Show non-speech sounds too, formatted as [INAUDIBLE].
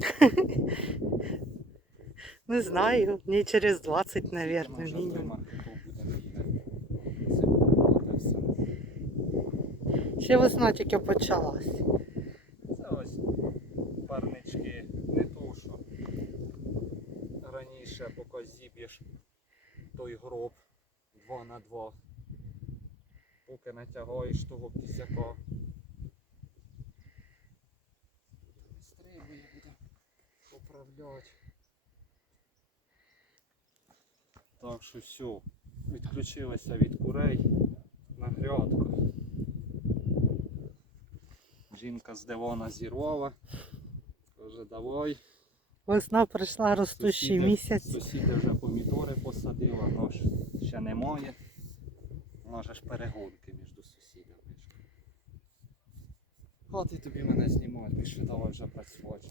[LAUGHS] Не знаю, днів через 20, мабуть, Може, мінімум. Ще весна тільки почалась. Це ось парнички не то, що раніше, поки зіб'єш той гроб 2 на 2 поки натягаєш того кізяка. Поправляти. Так що все, відключилися від курей на грядку. Жінка з дивана зірвала. Каже, давай. Весна прийшла ростущий Сусіди- місяць. Сусіди вже помідори посадила, но ж ще немає. У ж перегонки між сусідами. ж. Хватить тобі мене знімати, більше давай вже працювати.